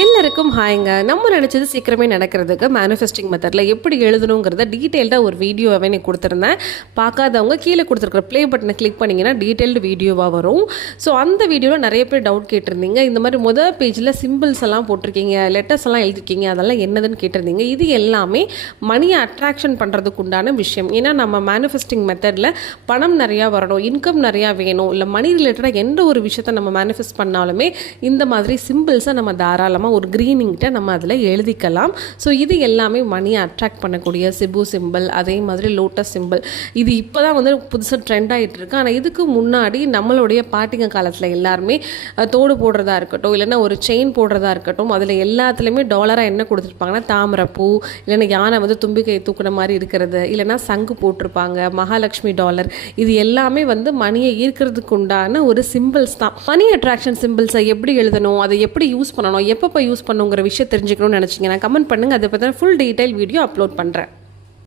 எல்லாருக்கும் ஹாய்ங்க. நம்ம நினச்சது சீக்கிரமே நடக்கிறதுக்கு மேனிஃபெஸ்டிங் மெத்தடில் எப்படி எழுதணுங்கிறத டீட்டெயில்டாக ஒரு வீடியோவாகவே நான் கொடுத்துருந்தேன். பார்க்காதவங்க கீழே கொடுத்துருக்குற ப்ளே பட்டனை கிளிக் பண்ணிங்கன்னா டீட்டெயில்டு வீடியோவாக வரும். ஸோ அந்த வீடியோவில் நிறைய பேர் டவுட் கேட்டிருந்தீங்க. இந்த மாதிரி முதல் பேஜில் சிம்பிள்ஸ் எல்லாம் போட்டிருக்கீங்க, லெட்டர்ஸ் எல்லாம் எழுதிருக்கீங்க, அதெல்லாம் என்னதுன்னு கேட்டிருந்தீங்க. இது எல்லாமே மணியை அட்ராக்ஷன் பண்ணுறதுக்கு உண்டான விஷயம். ஏன்னா நம்ம மேனிஃபெஸ்டிங் மெத்தடில் பணம் நிறையா வரணும், இன்கம் நிறையா வேணும், இல்லை மணி ரிலேட்டடாக எந்த ஒரு விஷயத்தை நம்ம மேனிஃபெஸ்ட் பண்ணாலுமே இந்த மாதிரி சிம்பிள்ஸை நம்ம தாராளமாக ஒரு க்ரீனிங்கிட்ட நம்ம அதில் எழுதிக்கலாம். ஸோ இது எல்லாமே மணியை அட்ராக்ட் பண்ணக்கூடிய சிபு சிம்பிள், அதே மாதிரி லோட்டஸ் சிம்பிள். இது இப்போ தான் வந்து புதுசாக ட்ரெண்ட் ஆகிட்டு இருக்கு. ஆனால் இதுக்கு முன்னாடி நம்மளுடைய பாட்டிங்க காலத்தில் எல்லாருமே தோடு போடுறதா இருக்கட்டும், இல்லைன்னா ஒரு செயின் போடுறதா இருக்கட்டும், அதில் எல்லாத்துலேயுமே டாலராக என்ன கொடுத்துருப்பாங்கன்னா தாமரைப்பூ, இல்லைன்னா யானை வந்து தும்பிக்கை தூக்குன மாதிரி இருக்கிறது, இல்லைன்னா சங்கு போட்டிருப்பாங்க, மகாலட்சுமி டாலர். இது எல்லாமே வந்து மணியை ஈர்க்கிறதுக்கு உண்டான ஒரு சிம்பிள்ஸ் தான். மணி அட்ராக்ஷன் சிம்பிள்ஸை எப்படி எழுதணும், அதை எப்படி யூஸ் பண்ணணும், எப்போ யூஸ் பண்ணுங்கிற விஷயம் தெரிஞ்சுக்கணும்னு நினச்சிங்கன்னா கமெண்ட் பண்ணுங்கள். அதை பற்றின ஃபுல் டீட்டெயில் வீடியோ அப்லோட் பண்ணுறேன்.